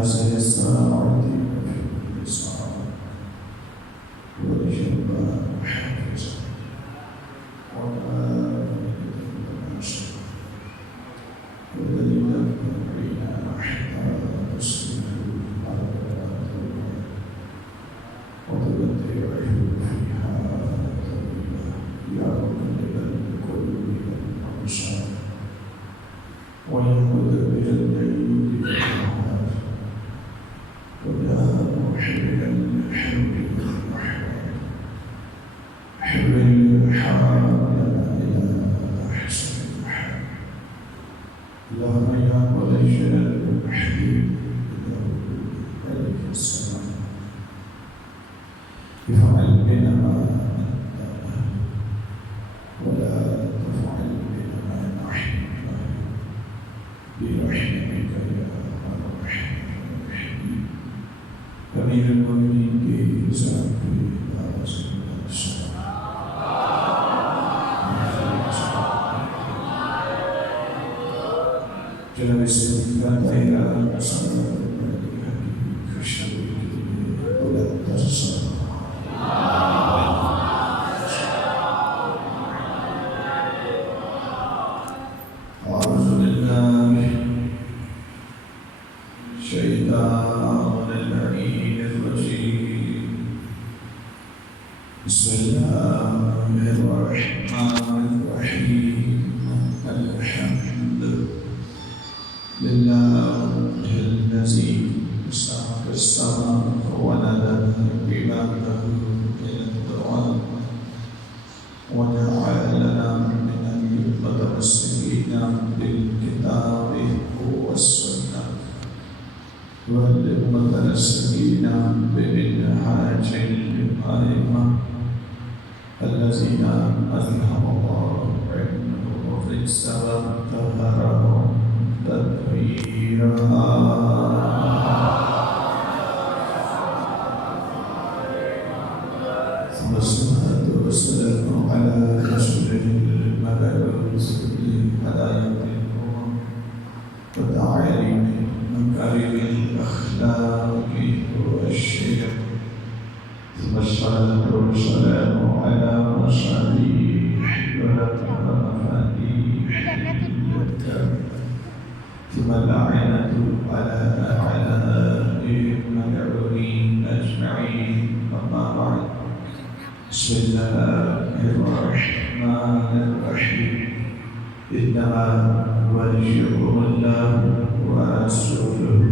هذه الساعة في كل ساعة والجبار حافظا ومائدة المنشر وذلك بين حتى تصبح على الأرض وتبدع فيها طويلة يا مقلب القلوب والأبصار ويا مدبر الليل والنهار ويا محل الحب والأحوال حول الحال لنا إلى أحسن الحال اللهم يا ولي الحبيب عليك السلام افعل بنا ما أنت أهل ولا تفعل بنا ما نحن برحمتك يا أرحم الراحمين أمير المؤمنين کی ذات کی باز جناب سیدنا دائرہ صلی اللہ علیہ کی خوشبو کے لیے بلند تر أعوذ بالله الشيطان اللعين الرجيم بسم الله الرحمن الرحيم الحمد لله الذي خلق السماء ونزل عباده إلى الدعاء وجعل لنا من المتمسكين بالكتاب والسنة والمتمسكين بمنهاج الأئمة الذين أذهب الله عنهم الرجس وطهرهم تطهيرا والصلاة والسلام على رسوله المبعوث بهداية الأمم وتعاليم مكارم الأخلاق والشيم ثم الصلاة والسلام على مصابيح ومفاتيح الكتاب ثم اللعنة على أعدائهم الملعونين أجمعين أما بعد بسم الله الرحمن الرحيم إنما وليكم الله ورسوله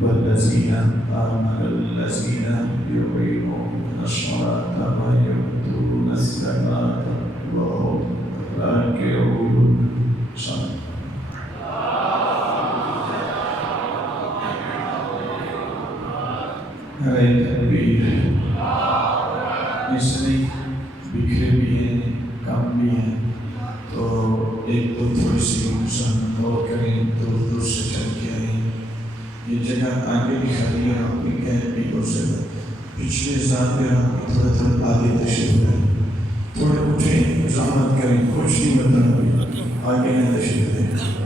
والذين آمنوا الذين يقيمون الصلاة ويؤتون الزكاة وهم راكعون نعرہ تکبیر اس میں بکھرے بھی ہیں کم بھی ہیں تو ایک دو تھوڑی سی مسلمان ہو کریں دور دور سے چل کے آئیں یہ جگہ آگے بھی خالی ہے آپ کی کہہ بھی ہو سکتا پچھلے ذات پہ آپ کی تھوڑا تھوڑا آگے تشریف ہے تھوڑے اٹھیں زحمت کریں کچھ نہیں مطلب آگے ہیں تشریف ہے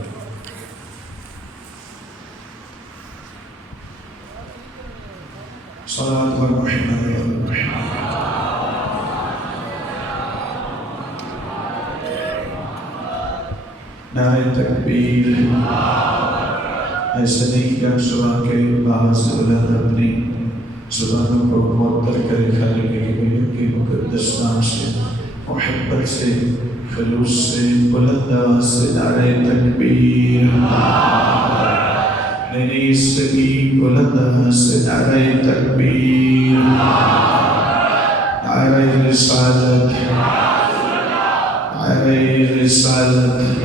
صلاة والرحمة نعرہ تکبیر ایسا نہیں کہ صبح کے بعض اولاد اپنی زبانوں کو معطر کرے خالق کی مقدس نام سے محبت سے خلوص سے بلند آواز سے نعرہ تکبیر نہیں سکی بلند آواز سے نعرہ تکبیر نعرہ رسالت نعرہ رسالت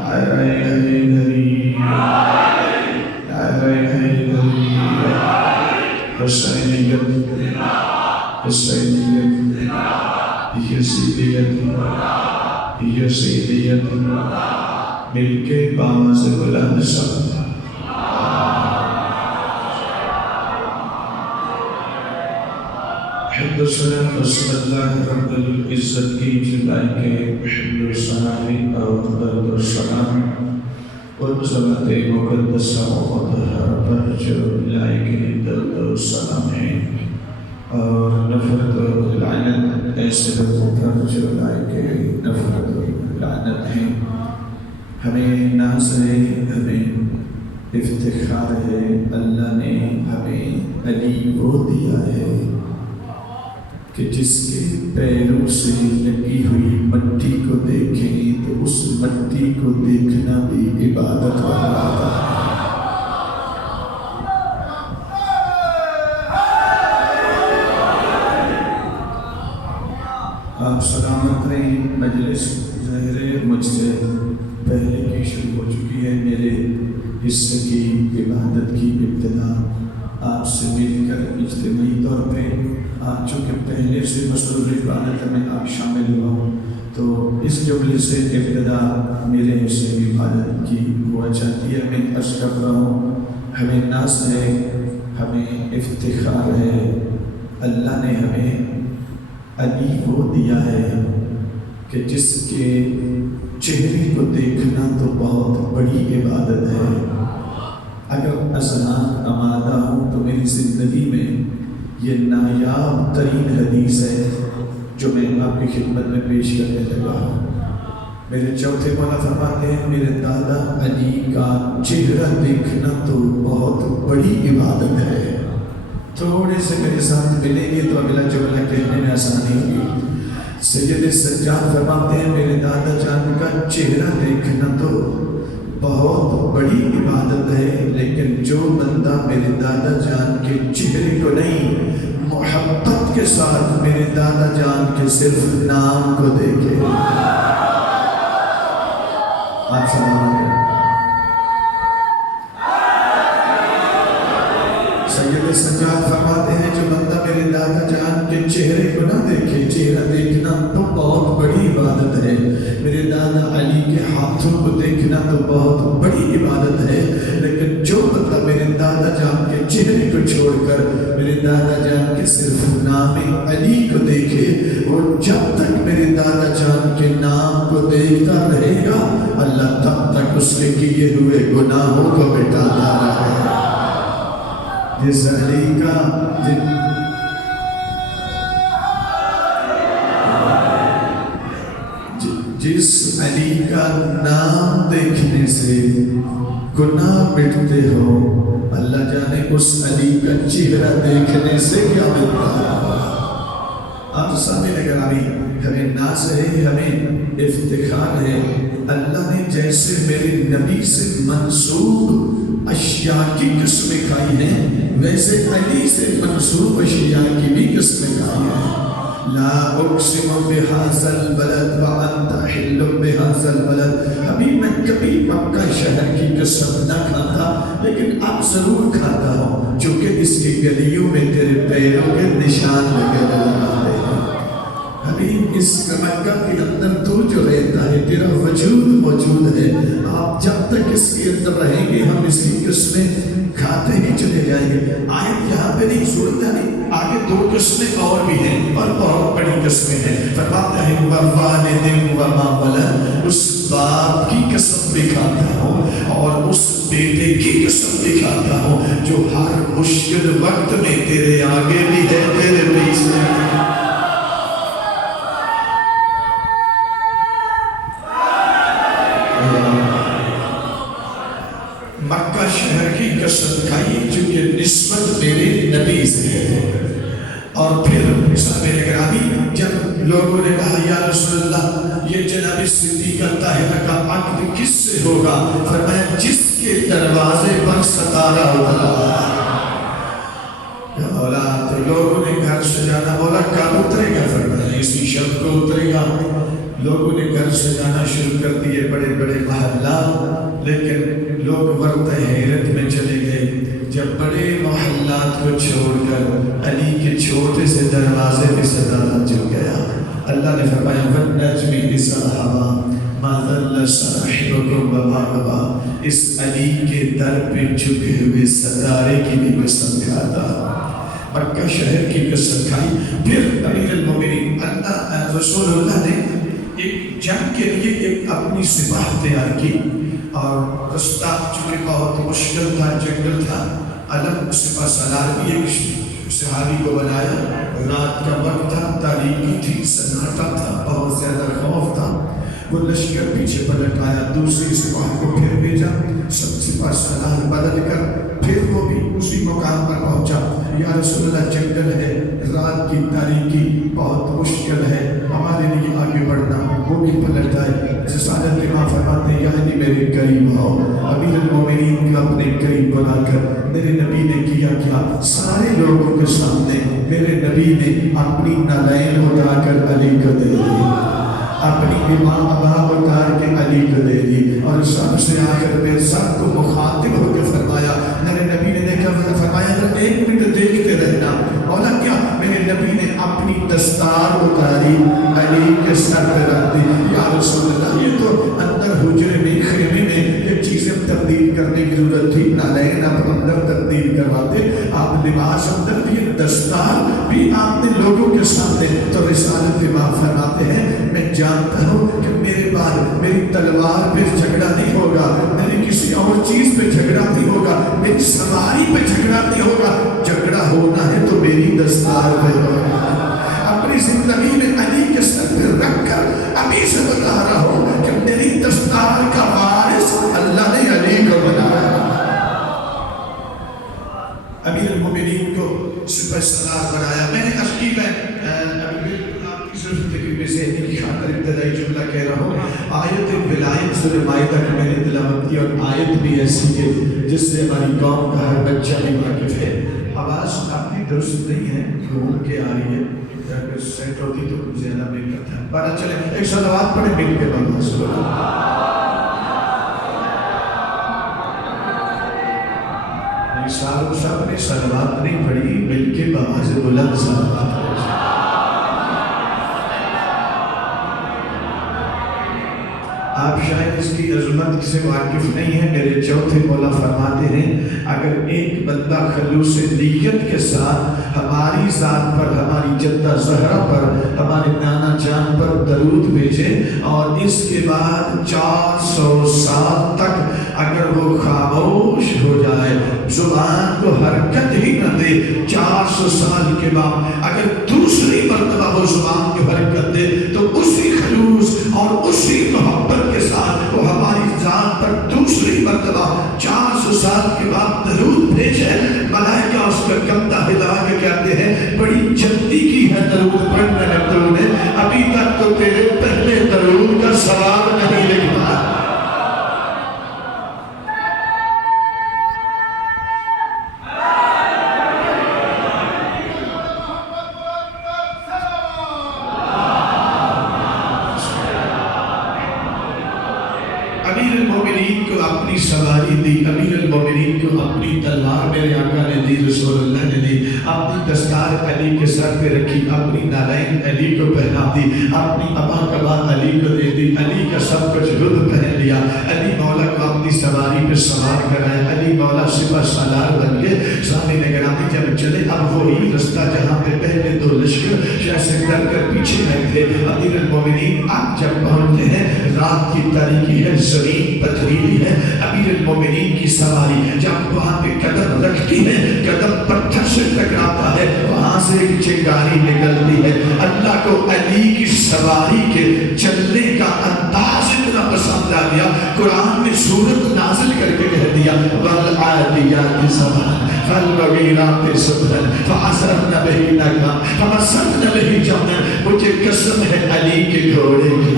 نعرہ حیدری نعرہ حیدری حسینیت حسینیت یزیدیت یزیدیت مل کے باز بلند سب حمد و سلام رسول اللہ رب العزت کی جلائی کے حمد و سلامی اور درد و سلام ان ذات مقدسہ و مطہرہ پر جو لائق درد و سلام ہے، اور نفرت و لعنت ایسے لوگوں پر جو لائق نفرت و لعنت ہے۔ ہمیں ناز ہے، ہمیں افتخار ہے، اللہ نے ہمیں علی وہ دیا ہے کہ جس کے پیروں سے لگی ہوئی مٹی کو دیکھیں تو اس مٹی کو دیکھنا بھی عبادت بناتا ہے۔ آپ سلامت رہیں، مجلس ظاہر ہے مجھ سے پہلے کی شروع ہو چکی ہے۔ میرے حصے کی عبادت کی ابتدا آپ سے مل کر اجتماعی طور پہ آپ چونکہ پہلے سے مصروف عبادت میں آپ شامل ہوا، تو اس جملے سے ابتدا میرے حصے کی عبادت کی ہوا چاہتی ہے۔ میں عرض کر رہا ہوں، ہمیں ناز ہے، ہمیں افتخار ہے، اللہ نے ہمیں علی وہ دیا ہے کہ جس کے چہرے کو دیکھنا تو بہت بڑی عبادت ہے۔ اگر اذہان آمادہ ہوں تو میری زندگی میں یہ نایاب ترین حدیث ہے جو میں آپ کی خدمت میں پیش کرنے لگا ہوں۔ میرے چوتھے مولا فرماتے ہیں، میرے دادا علی کا چہرہ دیکھنا تو بہت بڑی عبادت ہے۔ تھوڑے سے میرے ساتھ ملیں گے تو اگلا جملہ کہنے میں آسانی ہوگی۔ سید سجاد فرماتے ہیں، میرے دادا جان کا چہرہ دیکھنا تو بہت بڑی عبادت ہے، لیکن جو بندہ میرے دادا جان کے چہرے کو نہیں، محبت کے ساتھ میرے دادا جان کے صرف نام کو دیکھے۔ آپ سلام کریں۔ سید سجاد فرماتے ہیں، جو بندہ میرے دادا جان کے چہرے کو نہ دیکھے، چہرہ دیکھنا تو بہت بڑی عبادت ہے۔ میرے دادا علی کے ہاتھوں کو دیکھنا تو بہت بڑی عبادت ہے، لیکن جو بندہ میرے دادا جان کے چہرے کو چھوڑ کر میرے دادا جان کے صرف نام علی کو دیکھے، وہ جب تک میرے دادا جان کے نام کو دیکھتا رہے گا، اللہ تب تک اس کے کیے ہوئے گناہوں کو مٹاتا رہے گا۔ جس علی کا جس علی کا نام دیکھنے سے گناہ مٹتے ہو، اللہ جانے اس علی کا چہرہ دیکھنے سے کیا ملتا ہے۔ آپ سامنے اگر ہمیں ناز ہے، ہمیں افتخار ہے، اللہ نے جیسے میرے نبی سے منسوب اشیاء کی قسمیں کھائی ہیں، ویسے علی سے منسوب اشیاء کی بھی قسمیں کھائی ہیں۔ لا اقسم بهذا البلد وانت حل بهذا البلد، ابھی میں کبھی مکہ شہر کی قسم نہ کھاتا، لیکن اب ضرور کھاتا ہوں، چونکہ اس کی گلیوں میں تیرے پیروں کے نشان لگے رہتے ہیں۔ حبیب، اس مکہ کے اندر تو جو رہتا ہے، تیرا وجود موجود ہے، آپ جب تک اس کے اندر رہیں گے ہم اس کی قسمیں کھاتے ہی چلے جائیں گے۔ آیت یہاں پہ نہیں، صورت نہیں، آگے دو قسمیں اور بھی ہیں اور بہت بڑی قسمیں ہیں۔ فرماتا ہے وَوَالِدٍ وَمَا وَلَدَ، اس باپ کی قسم بھی کھاتا ہوں اور اس بیٹے کی قسم بھی کھاتا ہوں جو ہر مشکل وقت میں تیرے آگے بھی ہے، تیرے پیچھے ہے۔ مکہ شہر کی قسم کھائی چونکہ نسبت میرے نبی سے ہے۔ اور پھر صحابہ اکرامی جب لوگوں نے کہا یا رسول اللہ یہ جناب صدیقہ طاہرہ کا عقد کس سے ہوگا، فرمایا جس کے دروازے پر ستارہ ہوگا۔ یا مولا، تو لوگوں نے گھر سجانا، مولا کب اترے گا؟ فرمایا اسی شب کو اترے گا۔ لوگوں نے گھر سجانا شروع کر دیے، بڑے بڑے محلات، لیکن لوگ وقت حیرت میں چلے گئے جب بڑے محلات کو چھوڑ کر علی کے چھوٹے سے دروازے پہ ستارہ جل گیا۔ اللہ نے فرمایا وَالنَّجْمِ إِذَا هَوَىٰ مَا ضَلَّ صَاحِبُكُمْ وَمَا غَوَىٰ، اس علی کے در پہ جھکے ہوئے ستارے کی بھی قسم کھاتا۔ مکہ شہر کی قسم کھائی۔ پھر امیر المومنین اللہ رسول اللہ نے ایک جنگ کے لیے ایک اپنی سپاہ تیار کی، اور رستہ چونکہ بہت مشکل تھا، جنگل تھا، الگ سپہ سالار بھی ایک صحابی کو بنایا۔ رات کا وقت تھا، تاریکی تھی، سناٹا تھا، بہت زیادہ خوف تھا۔ وہ لشکر پیچھے پلٹ آیا، دوسری سپاہ کو پھر بھیجا، سب سپہ سالار بدل کر پھر وہ بھی اسی مقام پر پہنچا۔ یا رسول اللہ جنگل ہے، رات کی تاریکی بہت مشکل ہے، ہمارے لیے آگے بڑھنا۔ وہ بھی پلٹ آئے۔ رسالت امام فرماتے ہیں یعنی میرے قریب آؤ۔ امیر المومنین کو اپنے قریب بلا کر میرے نبی نے کیا کیا، سارے لوگوں کے سامنے میرے نبی نے اپنی نالین اٹھا کر علی کو دے دی، اپنی امام ابا اتار کے علی کو دے دی، اور سب سے آخر میں سب کو مخاطب ہو کے فرمایا، میرے نبی نے دیکھا، فرمایا اگر ایک منٹ دیکھتے رہنا۔ مولا کیا؟ میرے نبی نے اپنی دستار اتاری، علی کے سر پہ رکھ دی۔ یا رسول اللہ، یہ تو اندر حجرے میں، خیمے میں یہ چیزیں تبدیل کرنے کی ضرورت تھی، نالین آپ اندر تبدیل کرواتے، آپ لباس اندر بھی، دستار بھی آپ نے لوگوں کے سامنے۔ تو رسالت امام فرماتے ہیں میں جانتا ہوں کہ میرے بعد میری تلوار پہ جھگڑا نہیں ہوگا، میری کسی اور چیز پہ جھگڑا نہیں ہوگا، میری سواری پہ جھگڑا نہیں ہوگا، جھگڑا ہونا ہے تو میری دستار پہ ہوگا۔ اپنی زندگی میں علی کے سر پہ رکھ کر ابھی سے بتا رہا ہوں کہ میری دستار کا وارث اللہ نے علی کو بنایا۔ امیر المومنین کو سپہ سالار بنایا۔ میں نے تشکیل میں صرف تقریب ذہنی کی خاطر ابتدائی جملہ کہہ رہا ہوں۔ آیت ولایت سورہ مائدہ کی میں نے تلاوت کی، اور آیت بھی ایسی ہے جس سے ہماری قوم کا ہر بچہ بھی واقف ہے۔ آواز اپنی درست نہیں ہے، گھوم کے آ رہی ہے، اگر سیٹ ہوتی تو کچھ زیادہ بہتر تھا۔ بارہ چلیں ایک صلوات پڑھیں مل کے بندہ سبحان ساروں صاحب نے صلوات نہیں پڑھی، مل کے بآواز بلند صلوات پڑھی۔ آپ شاید اس کی عظمت سے واقف نہیں ہیں۔ میرے چوتھے مولا فرماتے ہیں اگر ایک بندہ خلوص نیت کے ساتھ ہماری ذات پر، ہماری جدہ زہرا پر، ہمارے نانا جان پر درود بھیجے، اور اس کے بعد 400 سال تک اگر وہ خاموش ہو جائے، زبان کو حرکت ہی نہ دے، 400 سال کے بعد اگر دوسری مرتبہ وہ زبان کو حرکت دے، تو اسی خلوص اور اسی محبت کے ساتھ وہ ہماری ذات پر دوسری مرتبہ 400 سال کے بعد درود بھیجے، ملائکہ اس کا کندھا ہلا کے کہتے ہیں بڑی جلدی کی ہے درود پڑھنے میں تو نے، ابھی تک تو تیرے پہلے درود کا ثواب نہیں لکھا۔ امیر المومنین کو اپنی سواری دی، امیر المومنین کو اپنی تلوار میرے آقا نے دی، رسول اللہ نے دی، اپنی دستار علی کے سر پہ رکھی، اپنی نالین علی کو پہنا دی، اپنی ابا کبا علی کو دے دی، علی کا سب کچھ خود پہن لیا، علی مولا کو اپنی سواری پہ سوار کرایا، علی مولا سپہ سالار بن گئے۔ سامنے نگرانی جب چلے، اب وہی رستہ جہاں پہ پہلے دو لشکر جیسے ڈر کر پیچھے گئے تھے، امیر المومنین اب جب پہنچتے ہیں، رات کی تاریکی ہے، زمین پتھریلی ہے، امیر المومنین کی سواری جب وہاں پہ قدم رکھتی ہے، قدم پتھر سے ٹکراتا ہے، وہاں سے ایک چنگاری نکلتی ہے۔ اللہ کو علی کی سواری کے چلنے کا انداز اتنا پسند آ گیا، قرآن میں سورت نازل کر کے کہہ دیا وَالْعَادِيَاتِ ضَبْحًا فَالْمُغِيرَاتِ صُبْحًا فَأَثَرْنَ بِهِ نَقْعًا فَوَسَطْنَ بِهِ جَمْعًا۔ مجھے قسم ہے علی کے گھوڑے کی،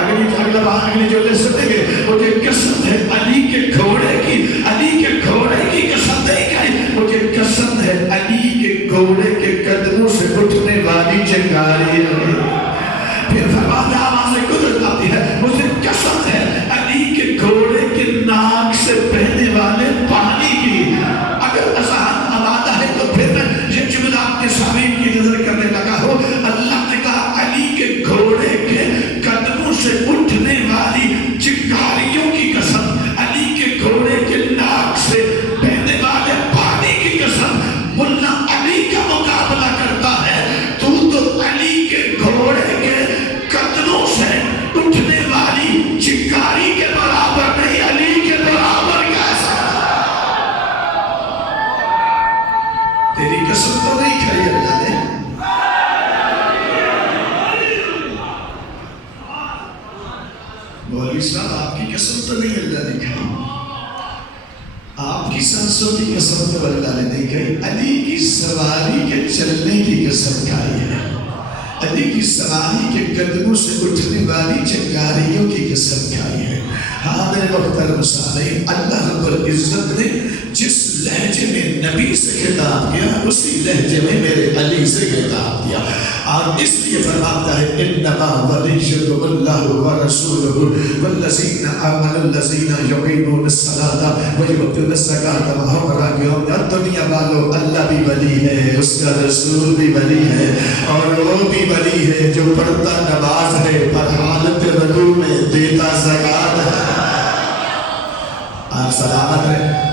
اگلی جو لے سکتے گے، مجھے قسم ہے علی کے گھوڑے کی، علی کے گھوڑے کی قسم نہیں کہی، مجھے قسم ہے علی کے گھوڑے کے قدموں سے اٹھنے والی چنگاری ہے۔ پھر فرماتا آوازیں قدرت آتی ہے، مجھے قسم ہے علی کے گھوڑے کے ناک سے بہنے والے پانی کی۔ اگر اذان آمادہ ہے تو پھر میں یہ جملہ آپ کے سامنے کی نظر کرنے لگا ہو، اللہ نے کہا علی کے گھوڑے کے قدموں سے اٹھنے والی مولوی صاحب آپ کی قسم تو نہیں اللہ نے کھائی، آپ کی سانسوں کی قسم تو اللہ نے نہیں کھائی، علی کی سواری کے چلنے کی قسم کھائی ہے، علی کی سواری کے قدموں سے اٹھنے والی چنگاریوں کی قسم کھائی ہے۔ ہاں میرے محترم سامعین، اللہ رب العزت نے جس لہجے میں نبی سے خطاب کیا اسی لہجے میں میرے علی سے خطاب کیا، اور اس لیے فرماتا ہے انما ولیکم اللہ ورسولہ والذین آمنوا الذین یقیمون الصلاۃ ویؤتون الزکاۃ وهم راکعون۔ دنیا والوں، اللہ بھی ولی ہے، اس کا رسول بھی ولی ہے، اور وہ بھی ولی ہے جو پڑھتا نماز ہے پر حالت رکوع میں دیتا زکات ہے۔ آپ سلامت رہیں۔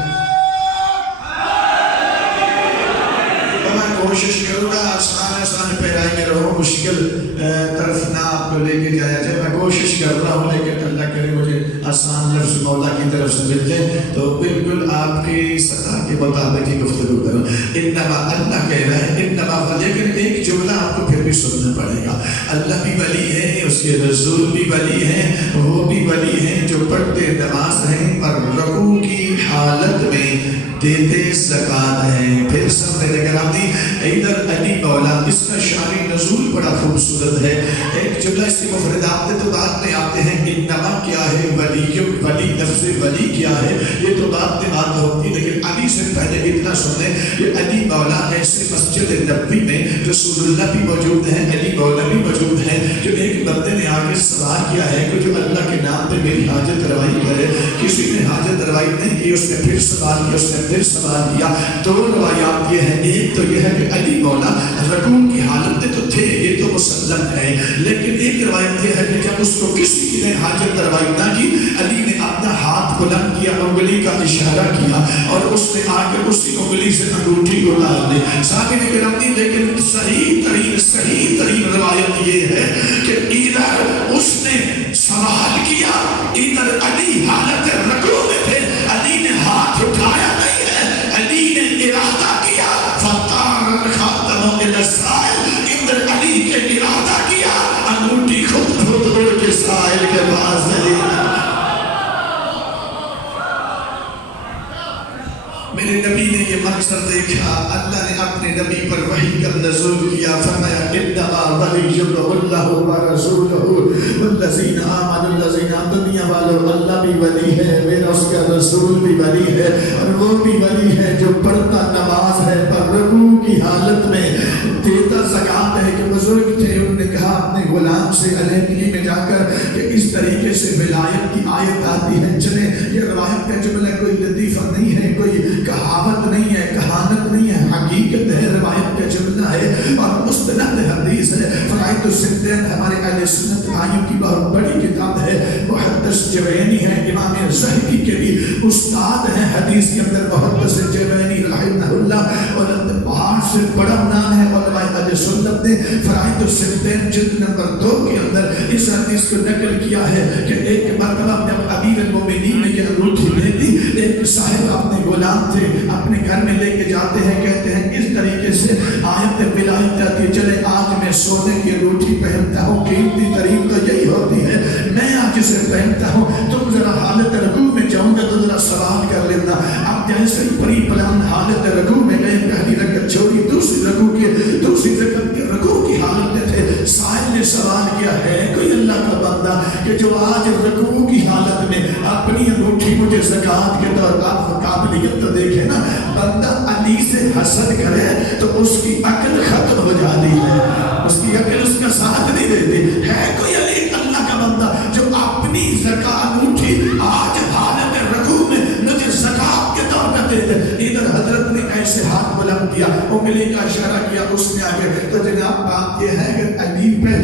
کوشش کروں گا آسان پیرائی میں رہو، مشکل طرف نہ آپ کو لے کے جایا جائے، میں کوشش کر رہا ہوں، لیکن اللہ کرے مجھے آسان لفظ مولا کی طرف سے مل جائے تو بالکل آپ کی سطح کے مطابق ہی گفتگو کروں۔ انما، اللہ کہہ رہا ہے انما، لیکن ایک جملہ آپ کو پھر بھی سننا پڑے گا، اللہ بھی ولی ہے، اس کے رسول بھی ولی ہیں، وہ بھی ولی ہیں جو پڑھتے نماز ہیں اور رکوع کی حالت میں دیتے زکات ہیں۔ پھر سب نے کرامتی ادھر علی مولا، اس کا شان نزول بڑا خوبصورت ہے، ایک جملہ اس کے مفردات تو بعد میں آتے ہیں، انما کیا ہے، ولی، ولی لفظ ولی کیا ہے، یہ تو بعد میں بات ہوتی، لیکن علی سے پہلے اتنا سنیں، یہ علی مولا ایسے مسجد نبوی میں رسول اللہ بھی موجود ہیں، علی مولا بھی موجود ہیں، جو ایک بندے نے آ کے سوال کیا ہے کہ جو اللہ کے نام پہ میری حاجت روائی کرے، کسی نے حاجت روائی نہیں کی، اس نے پھر سوال کیا، اس نے پھر سوال کیا، دو روایات یہ ہیں، ایک تو یہ ہے کہ علی مولا رکوع کی حالت میں تو تھے، یہ تو مسلم ہے، لیکن ایک روایت یہ ہے کہ جب اس کو کسی نے حاجت روائی نہ کی، علی نے اپنا ہاتھ بلند کیا، انگلی کا اشارہ کیا، اور اس نے آ کے اسی انگلی سے انگوٹھی اتار دی۔ سامعین کرام، لیکن صحیح ترین روایت یہ ہے کہ ادھر اس نے سوال کیا، ادھر علی حالت رکوع میں تھے، علی نے ہاتھ اٹھایا نہیں ہے، علی نے ارادہ کیا، فطار الخاتم الى السائل، ادھر علی کے ارادہ کیا، انگوٹھی خود اڑ کے سائل کے پاس چلی۔ میرے نبی نے یہ منظر دیکھا، اللہ نے اپنے نبی پر وحی کا نزول کیا، فرمایا انما ولیکم اللہ ورسولہ والذین آمنوا الذین، دنیا والوں، اللہ بھی ولی ہے، میرا اس کا رسول بھی ولی ہے، اور وہ بھی ولی ہے جو پڑھتا نماز ہے پر رکوع کی حالت میں دیتا زکات ہے۔ کہ بزرگ تھے، انہوں نے کہا اپنے غلام سے علیحدگی میں جا کر کہ اس طریقے سے ولایت کی آیت آتی ہے، چلیں یہ روایت کا جملہ کوئی لطیفہ نہیں ہے، کوئی کہاوت نہیں ہے، کہانت نہیں ہے، حقیقت ہے، روایت کا جملہ ہے اور مستند حدیث ہے۔ فرائض الصدیق ہمارے اہل سنت بھائیوں کی بہت بڑی کتاب ہے، محدث جوینی ہے، امام ذہبی کے بھی استاد ہیں حدیث کے اندر، محدث جوینی رحمہ اللہ، اور بہت سے بڑا نام ہے علماء اہل سنت نے فرائض الصدیق جلد نمبر 2 کے اندر اس حدیث کو نقل کیا ہے کہ ایک مرتبہ جب امیر المومنین نے یہ انگوٹھی دے دی، ایک صاحب اپنے غلام تھے، اپنے گھر میں لے کے جاتے ہیں، کہتے ہیں اس طریقے سے آیت ولایت جاتی ہے، چلے آج میں سونے کی انگوٹھی پہنتا ہوں، قیمتی ترین تو یہی ہوتی ہے، میں آج اسے پہنتا ہوں، تم ذرا حالت رکوع میں جاؤں گا تو ذرا سوال کر لینا۔ اب جیسے پری پلان حالت رکوع میں گئے، پہلی رکعت چھوڑی، دوسری رکعت کی رکوع کی حالت میں تھے، سائل نے سوال کیا ہے کوئی اللہ کا بندہ کہ جو آج رکوع کی حالت میں اپنی انگوٹھی مجھے زکات کے طور پر، قابلیت تو دیکھے نا، بندہ علی سے حسد کرے تو اس کی عقل ختم ہو جاتی ہے، اس کی عقل اس کا ساتھ نہیں دیتی ہے۔ کوئی علی اللہ کا بندہ جو اپنی زکات انگوٹھی آج حالت رکوع میں مجھے زکات کے طور پر دے دے۔ ادھر حضرت نے ایسے ہاتھ بلند کیا، انگلی کا اشارہ کیا، اس نے آگے، تو جناب بات یہ ہے کہ علی پہ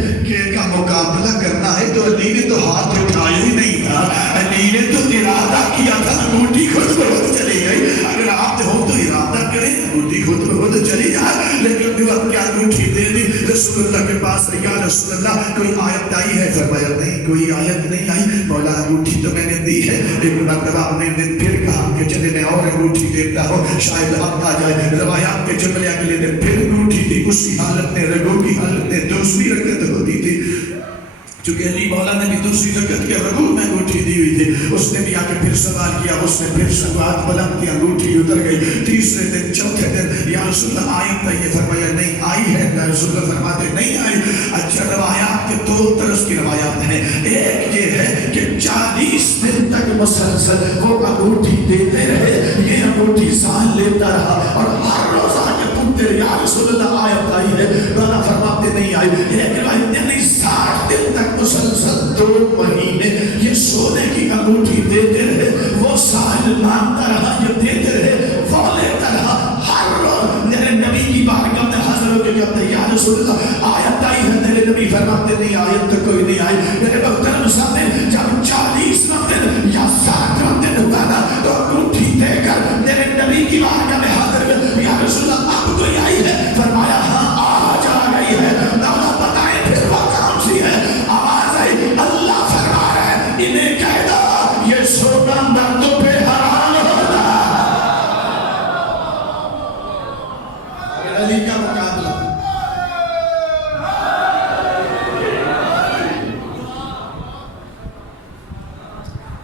کا مقابلہ کرنا ہے تو علی نے تو ہاتھ اٹھایا ہی نہیں تھا، علی نے تو ارادہ کیا تھا، انگوٹھی خود بخود چلی گئی۔ اگر آپ ہو تو ارادہ کریں، انگوٹھی خود بخود چلی جائے، لیکن بھی وقت کیا انگوٹھی دے دی رسول اللہ کے پاس، یا رسول اللہ کوئی آیت آئی ہے؟ فرمایا نہیں، کوئی آیت نہیں آئی، مولا انگوٹھی تو میں نے دی ہے، ایک مرتبہ آپ نے پھر کہا کہ چلے میں اور انگوٹھی دیتا ہوں، شاید اب آ جائے۔ روایات کے جملے اگلے نے پھر انگوٹھی دی، اسی حالت میں رکوع کی حالت میں دوسری رکعت ہوتی تھی، چونکہ علی مولا نے بھی دوسری جگہ کے رگو میں انگوٹھی دی ہوئی تھی، اس نے بھی آ کے پھر سوال کیا، اس نے پھر شروعات بلند کی، انگوٹھی اتر گئی۔ تیسرے دن چوتھے دن یا رسول اللہ آیت ہے، یہ فرمایا نہیں آئی ہے، یا رسول اللہ فرماتے نہیں آئی۔ اچھا روایات کے دو طرز کی روایات ہیں، ایک یہ ہے کہ 40 دن تک مسلسل وہ انگوٹھی دیتے رہے، یہ انگوٹھی سال لیتا رہا اور ہر روز آ کے پوچھتے یا رسول اللہ آیت آئی ہے، مولا فرماتے نہیں آئی۔ ایک روایت یعنی 60 دن تک مسلسل 2 مہینے یہ سونے کی انگوٹھی دیتے رہے، وہ سائل مانتا رہا، یہ دیتے رہے، وہ لیتا رہا۔ ہر روز میرے نبی کی بارگاہ میں حاضر ہو کے کہتے ہیں یا رسول اللہ آیت آئی ہے، میرے نبی فرماتے نہیں آیت تو کوئی نہیں آئی۔ میرے محترم سامنے جب 40واں دن یا 60واں دن ہوا نا تو انگوٹھی دے کر میرے نبی کی بارگاہ میں حاضر ہوئے، یا رسول اللہ اب کوئی آئی ہے؟ فرمایا ہاں آج آ گئی ہے۔ مولا بتائیں پھر وہ کون سی ہے؟ آواز آئی، اللہ فرما رہا ہے انہیں کہہ دو یہ سونا مردوں پہ حرام ہونا۔ علی کا مقابلہ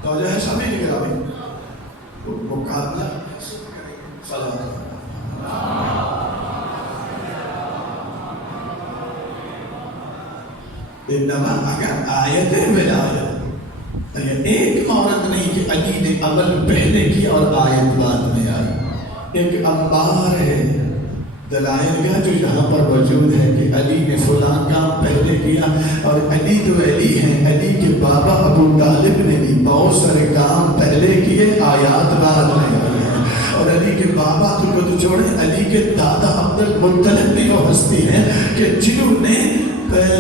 تو جو ہے سمجھ گیا بھائی، مقابلہ صلاۃ انما اگر آیت ولایت ایک عورت نہیں کہ علی نے عمل پہلے کیا اور آیت بعد میں آئی، ایک انبار ہے دلائل کا جو یہاں پر موجود ہے کہ علی نے فلاں کام پہلے کیا، اور علی تو علی ہیں، علی کے بابا ابو طالب نے بھی بہت سارے کام پہلے کیے، آیات بعد میں آئی ہیں۔ اور علی کے بابا تو چھوڑے، علی کے دادا عبد المطلب بھی وہ ہستی ہیں کہ جنہوں نے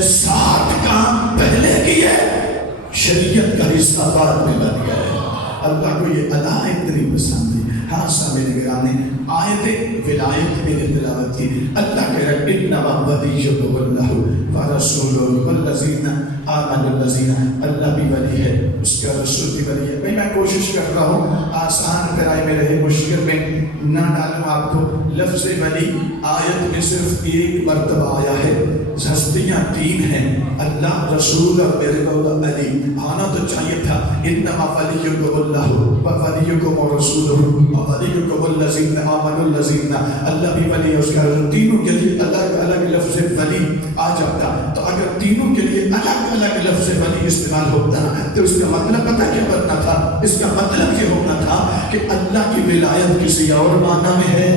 7 کام پہلے کیے، شریعت کا حصہ بعد میں بن گئے۔ اللہ کو یہ ادا اتنی پسند ہے۔ ہاں سامنے نگرانے آیت ولایت میں نے تلاوت کی، اللہ کہہ رہا ہے انما ولیکم اللہ ورسولہ والذین آمنوا الذین، اللہ بھی ولی ہے، اس کا رسول بھی ولی ہے۔ میں کوشش کر رہا ہوں آسان کرائے میں رہے، مشکل میں نہ ڈالوں آپ کو۔ لفظ ولی آیت میں صرف 1 مرتبہ آیا ہے، ہستیاں 3 ہیں، اللہ، رسول اور میرے مولا علی۔ آنا تو چاہیے تھا انما ولیکم اللہ وولیکم رسولہ وولیکم الذین آمنوا الذین، اللہ بھی ولی ہے، اس کا تینوں کے لیے الگ الگ لفظ ولی آ جاتا۔ تو اگر تینوں کے لیے الگ الگ لفظ ولی استعمال ہوتا تو اس کا مطلب پتہ کیا بننا تھا؟ اس کا مطلب یہ ہونا تھا کہ اللہ کی ولایت کسی اور معنی میں ہے،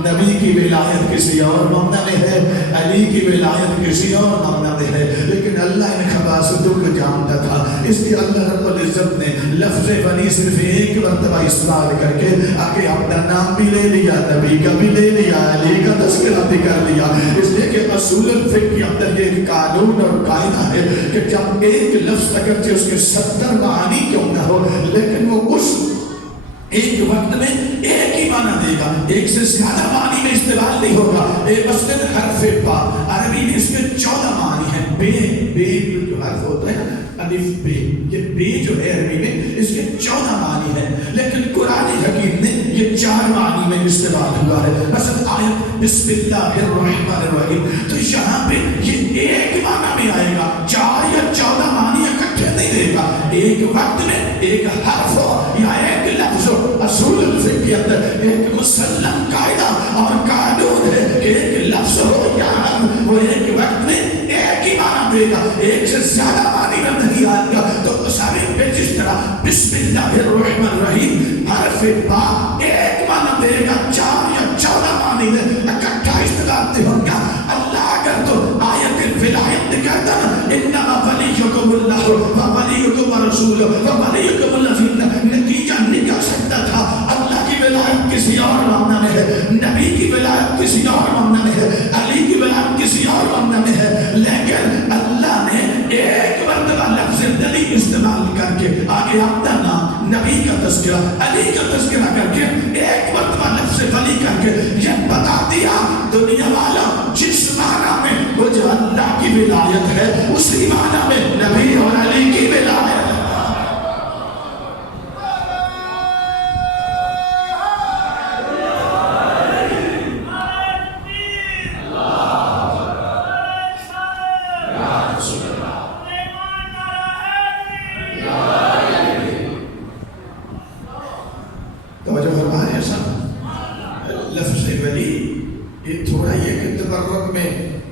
نبی کی ولایت کسی اور معنی میں ہے، علی کی ولایت کسی اور معنی میں ہے، لیکن اللہ ان خباثتوں کو جانتا تھا، اس لیے اللہ رب العزت نے لفظ ولی صرف 1 مرتبہ استعمال کر کے آگے اپنا نام بھی لے لیا، نبی کا بھی لے لیا، علی کا تذکرہ بھی کر لیا۔ اس لیے کہ اصول الفقہ کے اندر یہ قانون اور قاعدہ ہے کہ جب ایک لفظ اگرچہ اس کے 70 معانی کیوں نہ ہو، لیکن وہ اس ایک وقت میں ایک ہی معنی دے گا، ایک سے زیادہ معنی میں استعمال نہیں ہوگا۔ مثلاً حرف با، عربی میں اس کے 14 معنی ہیں۔ بے جو حرف ہوتا ہے الف بے، یہ بے جو ہے عربی میں اس کے 14 معنی ہیں، لیکن قرآن حکیم نے یہ 4 معنی میں استعمال ہوا ہے۔ مثلا آیت بسم اللہ الرحمن الرحیم، تو یہاں پہ یہ ایک معنی میں آئے گا، 4 یا 14 معنی اکٹھے نہیں دے گا، ایک وقت میں ایک حرف ہو یا ایک لفظ ہو۔ اصول الفقہ کے اندر ایک مسلم قاعدہ اور قانون ہے کہ ایک لفظ ہو یا حرف، وہ ایک وقت میں ایک ہی معنی دے گا، ایک سے زیادہ معنی میں نہیں آئے گا۔ تو سارے پہ جس طرح بسم اللہ الرحمن الرحیم حرف با ایک معنی دے گا، 4 یا 14 معنی میں اکٹھا استعمال نہیں ہوگا۔ اللہ اگر تو آیت ولایت کہتا نا انما ولیکم اللہ وولیکم رسولہ وولیکم الذین، نتیجہ نکل سکتا تھا اللہ کی ولایت کسی اور معنی میں ہے، نبی کی ولایت کسی اور معنی میں ہے، علی کی ولایت کسی اور معنی میں ہے، لیکن اللہ نے ایک مرتبہ لفظ ولی استعمال کر کے آگے اپنا نام، نبی کا تذکرہ، علی کا تذکرہ کر کے ایک مرتبہ لفظ ولی کر کے یہ بتا دیا دنیا والا جس معنی میں وہ جو اللہ کی ولایت ہے اسی معنی میں نبی اور علی کی ولایت ہے۔ تبرک میں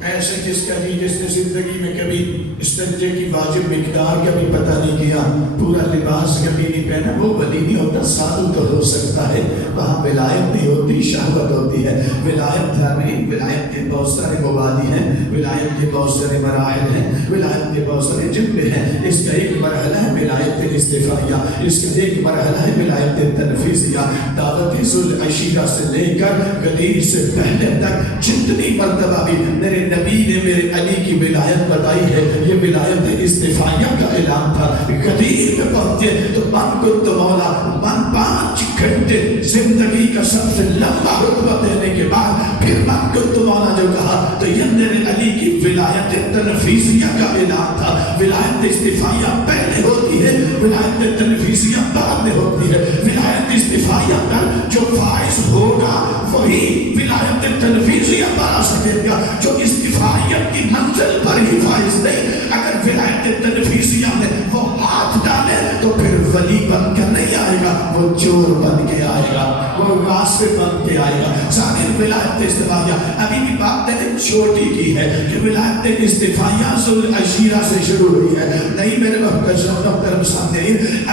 ایسے جس نے زندگی میں کبھی استنجے کی واجب مقدار کا بھی پتہ نہیں کیا، پورا لباس کبھی نہیں پہنا، وہ ولی نہیں ہوتا، سادھو تو ہو سکتا ہے، وہاں ولایت نہیں ہوتی، شہوت ہوتی ہے۔ ولایت نہیں، ولایت کے بہت سارے مبادی ہیں، ولایت کے بہت سارے مراحل ہیں، ولایت کے بہت سارے جملے ہیں۔ اس کا ایک مرحلہ ہے ولایت استفائیہ، اس کا ایک مرحلہ ہے ولایت تنفیذیہ۔ دعوت ذوالعشیرہ سے لے کر غدیر سے پہلے تک جتنی مرتبہ بھی میرے نبی نے میرے علی کی ولایت بتائی ہے، یہ ولایت استفائیہ کا اعلان تھا۔ غدیر میں پہنچے تو من کنت مولا، من 5 گھنٹے زندگی کا سب سے لمبا رتبہ دینے کے بعد پھر من کنت مولا جو کہا تو یہ میرے علی کی ولایت تنفیذیہ کا اعلان تھا۔ ولایت استفائیہ پہلے ہوتی ہے، ولایت تنفیذیہ بعد میں ہوتی ہے۔ ولایت استفائیہ پر جو فائز ہوگا وہی ولایت تنفیذیہ پر آ سکے گا، جو استفائیت کی منزل پر ہی فائز نہیں۔ اگر ولایت تنفیذیہ میں وہ ہاتھ ڈالے تو پھر ولی بن کر نہیں آئے گا، وہ چور بن کے آئے گا، وہ غاصب بن کے آئے گا۔ ثانیاً ولایت استفائیہ، ابھی بھی بات میں نے چھوٹی کی ہے کہ ولایت استفائیہ ذوالعشیرہ سے شروع ہوئی ہے، نہیں میرے محترم سامنے،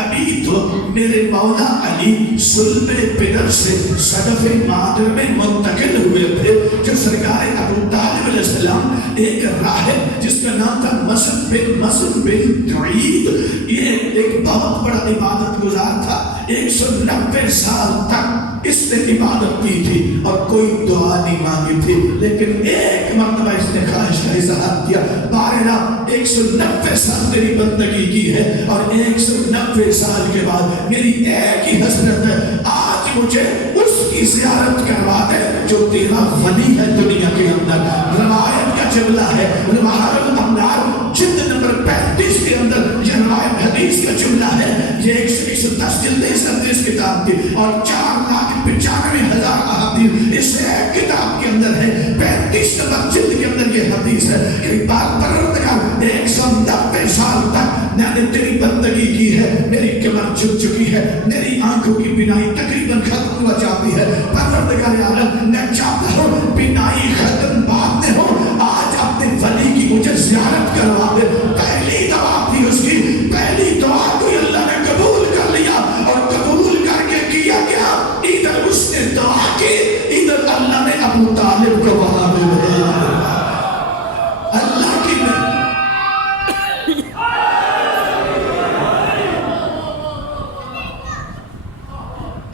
ابھی تو میرے مولا علی صلب پدر سے صدف مادر میں منتقل ہوئے تھے۔ جو سرکار ابو طالب علیہ السلام ایک راہب جس کا نام تھا مسعود بن دعید، یہ ایک بہت بڑا عبادت گزار تھا، 190 سال تک اس نے عبادت کی تھی اور کوئی دعا نہیں مانگی تھی، لیکن ایک مرتبہ اس نے خواہش کا اظہار کیا، بارہ 190 سال تیری بندگی کی ہے اور 190 سال کے بعد میری ایک ہی حسرت ہے، آج مجھے اس کی زیارت کروا دے جو تیرا ولی ہے دنیا کے اندر۔ روایت کا جملہ ہے، بحار الانوار جلد نمبر 35 کے اندر یہ روایت حدیث کا جملہ ہے، یہ 110 جلدیں اس کتاب کی اور 4,95,000 احادیث اس ایک کتاب کے اندر ہے۔ 35 نمبر جلد کے اندر یہ حدیث ہے کہ بات پروردگار 190 سال تک میں نے تیری بندگی کی ہے، میری کمر جھک چکی ہے، میری آنکھوں کی بینائی تقریباً ختم ہوا جاتی ہے، پروردگار عالم میں چاہتا ہوں بینائی ختم بعد میں ہو، آج اپنے ولی کی مجھے زیارت کروا دے۔ پہلی دعا تھی اس کی، پہلی دعا کو اللہ نے قبول کر لیا اور قبول کر کے کیا کیا، ادھر اس نے دعا کی، ادھر اللہ نے ابو طالب کو وہاں پہ بھیجا۔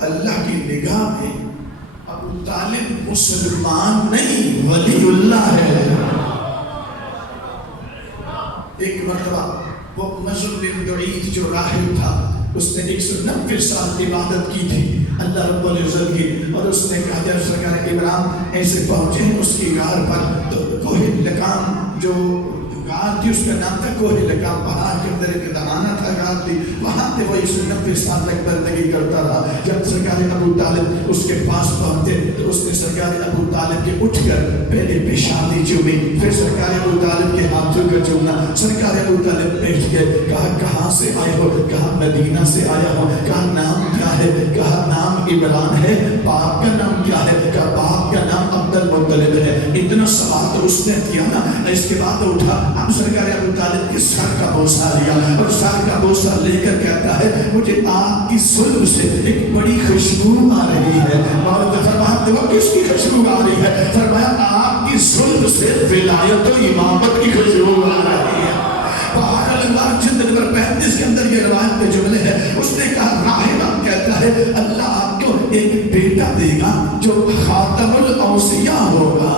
اللہ کی نگاہ میں ابو طالب مسلمان نہیں ولی اللہ ہے۔ ایک مرتبہ وہ مسعود بن دعید جو راہب تھا، اس نے 190 سال عبادت کی تھی اللہ رب العزت کی، اور اس نے کہا جب سرکار ابراہیم ایسے پہنچے ہیں اس کی غار پر تو کوہ لقام جو غار تھی اس کا نام تھا کوہ لقام، پہاڑ کے اندر ایک دمانہ تھا غار تھی، وہاں پہ وہ 190 سال تک بندگی کرتا رہا۔ جب سرکار ابو طالب اس کے پاس پہنچے تو اس نے سرکار ابو طالب کے اٹھ کر پہلے پیشانی چومی، پھر سرکار ابو طالب کے ہاتھوں کا چومنا۔ سرکار ابو طالب بیٹھ گئے، کہا کہاں سے آئے ہو؟ کہا مدینہ سے آیا ہوں۔ کہا نام کیا ہے؟ کہا نام عمران ہے۔ باپ کا نام کیا ہے؟ کہا باپ کا نام عبد المطلب ہے۔ اتنا سوال تو اس نے کیا نا، اس کے بعد اٹھا، ہم سرکار ابو طالب کے سر کا بوسہ لیا اور سر کا بوسہ لے کر کہتا ہے مجھے آپ کی صلب سے ایک بڑی خوشبو آ رہی ہے۔ اور فرماتے وہ کس کی خوشبو آ رہی ہے؟ فرمایا آپ کی صلب سے ولایت و امامت کی خوشبو آ رہی ہے۔ بہار الانوار جلد نمبر 35 کے اندر یہ روایت کے جملے ہیں۔ اس نے کہا راہب کہتا ہے اللہ آپ کو ایک بیٹا دے گا جو خاتم الاوصیاء ہوگا۔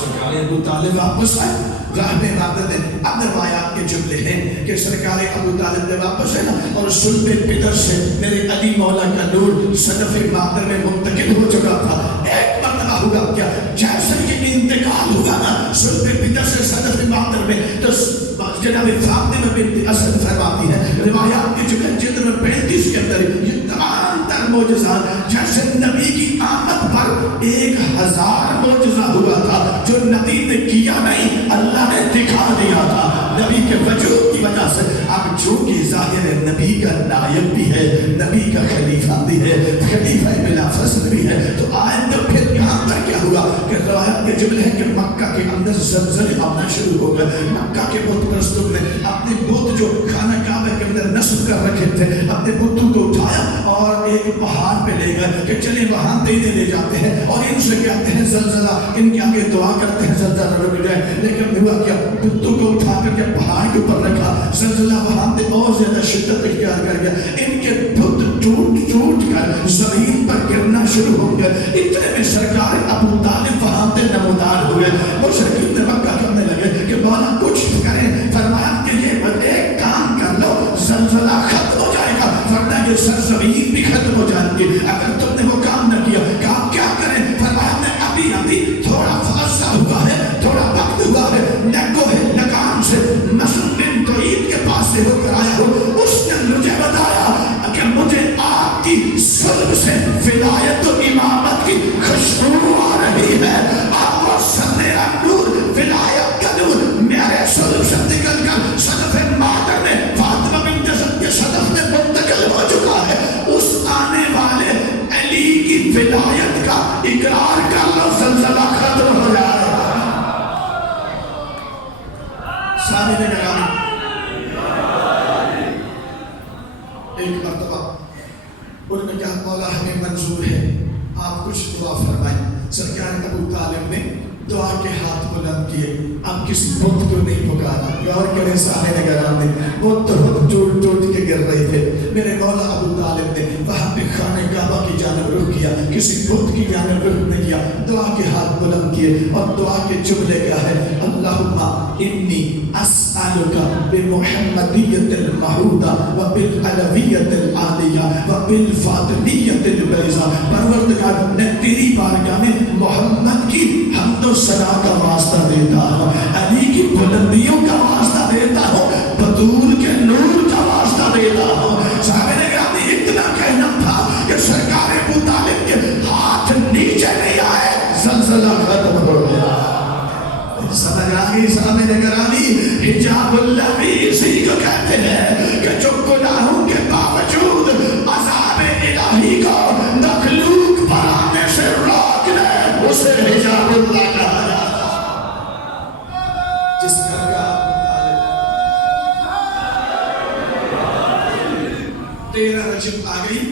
سرکار ابو طالب واپس آئے، راہ میں عبادت ہے۔ اب روایات کے جملے ہیں کہ سرکار ابو طالب نے واپس ہے نا، اور صلب پدر سے میرے علی مولا کا نور صدف مادر میں منتقل ہو چکا تھا۔ ایک مرتبہ ہوگا کیا، جیسے کہ انتقال ہوگا نا صلب پدر سے صدف مادر میں، تو جناب فاطمہ بنت اسد فرماتی ہے روایات کی جلد نمبر 35 کے اندر یہ تمام تر معجزات جیسے نبی کی آمد پر 1000 معجزہ ہوا تھا جو نبی نے کیا نہیں اللہ نے دکھا دیا تھا نبی کے وجود کی وجہ سے. اب چونکہ ظاہر ہے نبی کا نائب بھی ہے نبی کا خلیفہ بھی ہے خلیفہ بلا فصل بھی ہے تو آئندہ پھر یہاں پر کیا ہوا کہ روایت کے جملے ہے کہ مکہ کے اندر زلزلے آنا شروع ہو گئے. مکہ کے بت پرستوں نے اپنے بت جو خانہ کعبہ کے اندر نصب کر رکھے تھے اپنے بتوں کو اٹھایا اور ایک پہاڑ پہ لے گئے کہ چلے وہاں دینے لے جاتے ہیں اور ان سے کہتے ہیں زلزلہ ان کے آگے دعا کرتے ہیں زلزلہ رک جائے. لیکن ہوا کیا بتوں کو اٹھا کر کے پہاڑ کے اوپر رکھا زلزلہ وہاں پہ اور زیادہ شدت اختیار کر گیا. ان کے بت ٹوٹ کر زمین پر گرنا شروع ہو گئے. اتنے میں سرکار ابو طالب وہاں پہ نمودار ہوئے. مشرکین نے مکہ کرنے لگے کہ مولا کچھ کریں. فرمایا کہ یہ ایک کام کر لو زلزلہ ختم ہو جائے گا ورنہ یہ سرزمین بھی ختم ہو جائے گی اگر تم نے وہ کام نہ کیا. کام کیا کریں؟ فرمایا میں ابھی تھوڑا فاصلہ ہوا ہے تھوڑا وقت ہوا ہے نگوہ لگام سے مسعود بن توعید کے پاس سے ہو کر آیا ہوں. اس نے مجھے بتایا کہ مجھے آپ کی صلب سے ولایت و امامت کی خوشبو آ رہی ہے. آپ کو میرا نور ولایت کا نور میرے صلب سے نکل کر صدف مادر میں فاطمہ بنت اسد کے صدف میں منتقل ہو چکا ہے. اس آنے والے علی کی ولایت کا اقرار کر لو زلزلہ ختم ہو جائے گا. سامنے گرامی ایک مرتبہ انہوں نے کہا مولا ہمیں منظور ہے آپ کچھ دعا فرمائیں. سرکار ابو طالب نے دعا کے ہاتھ بلند کیے. اب کسی بت کو نہیں پکارا. غور کریں سامنے نگران نے وہ ٹوٹ کے گر رہے تھے. میرے مولا ابو طالب نے وہاں پہ خانہ کعبہ کی جانب رخ کیا کسی بت کی جانب رخ نہیں کیا. دعا کے ہاتھ بلند کیے اور دعا کے جملے کیا ہے اللہم انی اسألک بمحمدیت المحودہ وبالعلویت العالیہ وبالفاطمیت البیضہ. پروردگار میں تیری بارگاہ میں محمد کی حمد و ثنا کا واسطہ دیتا ہوں علی کی بلندیوں کا واسطہ دیتا ہوں بطول کے نور کا واسطہ دیتا ہوں. صحابہ نے اتنا کہنا تھا کہ سرکار ابو طالب کے ہاتھ نیچے نہیں آئے زلزلہ ختم ہو گیا. سمجھ آگئی صحابہ نے کرانی حجاب اللہ بھی اسی کو کہتے ہیں کہ جو گناہوں کے باوجود عذاب الہی کو مخلوق پر آنے سے روک لے اسے حجاب اللہ کہا جاتا. جس گھر کا تیرہ رجب آ گئی.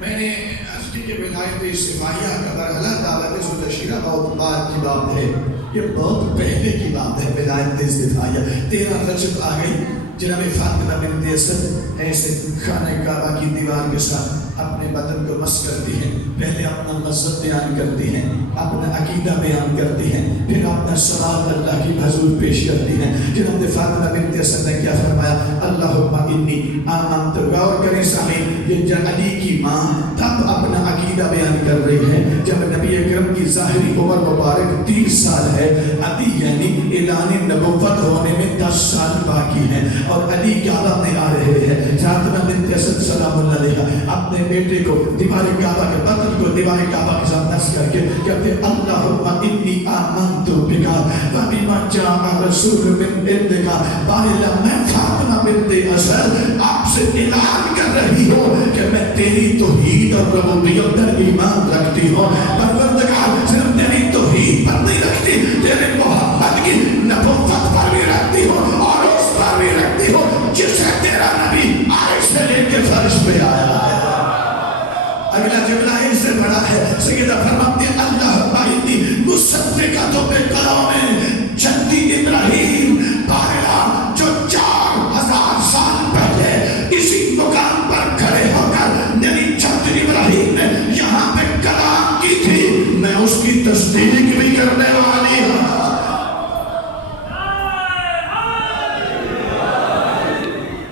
میں نے اشتی کے ولایت صفائیہ کا مرحلہ دعوت ذوالشیرہ بہت بار کی بات ہے. یہ بہت پہلے کی بات ہے. ولایت صفائیہ 13 رجب آ گئی. جناب فاطمہ بنت اسد ایسے خانہ کعبہ کی دیوار کے ساتھ اپنے بدن کو مس کرتی ہیں. پہلے اپنا مذہب بیان کرتی ہیں اپنا عقیدہ بیان کرتی ہیں پھر اپنا سوال اللہ کی حضور پیش کرتی ہیں. جناب فاطمہ بنت اسد نے کیا فرمایا اللہم انی آمنت. غور کریں سامعین یہ علی کی ماں تب اپنا عقیدہ بیان کر رہی ہے جب نبی اکرم کی ظاہری عمر مبارک 30 سال ہے. ابھی یعنی اعلان نبوت ہونے میں 10 سال باقی ہیں اور علی کعبہ میں آ رہے ہیں. فاطمہ بنت اسد سلام اللہ علیہا اپنے بیٹے کو دیوار کعبہ کے بدن کو دیوار کعبہ کے ساتھ نصب کر کے کہتے اللہم انی آمنت بک وبما جاء رسول من عندک. بالا میں فاطمہ بنت اسد آپ سے اعلان کر رہی ہوں کہ میں تیری توحید اور ربوبیت پر ایمان رکھتی ہوں. پروردگار صرف تیری توحید پر نہیں رکھتی تیرے محمد کی نبوت پر بھی رکھتی ہوں اور اس پر بھی رکھتی ہوں جسے تیرا نبی عرش سے لے کے فرش پہ آیا ہے. اگلا جملہ اس سے بڑا ہے. سیدہ فرماتی ہے اللہم انی مصدقۃ بکلام جدی ابراہیم قائلا جو 4000 سال پہلے اسی مقام پر کھڑے ہو کر میری جد ابراہیم نے یہاں پہ کلام کی تھی میں اس کی تصدیق بھی کرنے والی ہوں.